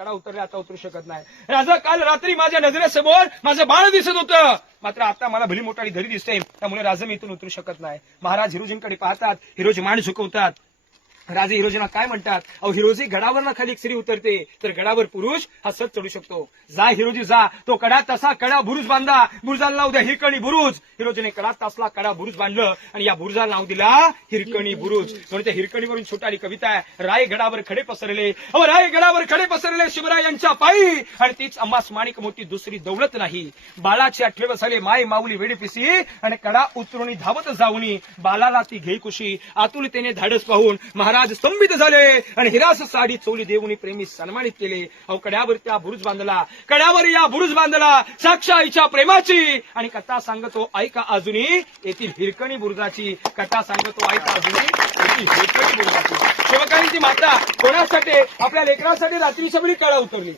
कडा उतरले आता उतरू शकत नाही. राजा काल रात्री माझ्या नजरेसमोर माझं बाळ दिसत होतं. मात्र आता मला भली मोठाली घरी दिसते. त्यामुळे राजा मी इथून उतरू शकत नाही. महाराज हिरोजींकडे पाहतात हिरोजी मान झुकवतात. राजे हिरोजीना काय म्हणतात? अहो हिरोजी गडावर ना खाली स्त्री उतरते. तर गडावर पुरुष हा सत चढू शकतो. जा हिरोजी जा. तो कडा तसा कडा बुरुज बांधा. बुरुजाला नाव द्या हिरकणी बुरुज. हिरोजीने कडा तसला कडा बुरुज बांधलं आणि या बुरुजाला नाव दिला हिरकणी बुरुज. म्हणून त्या हिरकणीवरून छोटाली कविता. आहे राय गडावर खडे पसरले. अहो राय गडावर खडे पसरले शिवराय यांच्या पायी. आणि तीच अम्मास माणिक मोठी दुसरी दौलत नाही. बाळाची आठवे बसले माय माऊली वेडी पिसी. आणि कडा उतरून धावत जाऊनी. बालाला ती घेई कुशी. आतुलतेने धाडस पाहून महाराज स्तंभित झाले आणि हिरास साडी चोली देऊनी प्रेमी सन्मानित केले. अहो कड्यावर त्या बुरुज बांधला. कड्यावर या बुरुज बांधला. साक्षा आईच्या प्रेमाची. आणि कथा सांगतो ऐका अजूनही येथील हिरकणी बुरुजाची. कथा सांगतो ऐका अजूनही येथील हिरकणी बुरुजाची. सेवकांची माता कोणासाठी? आपल्या लेकरासाठी रात्री सगळी कळा उतरली.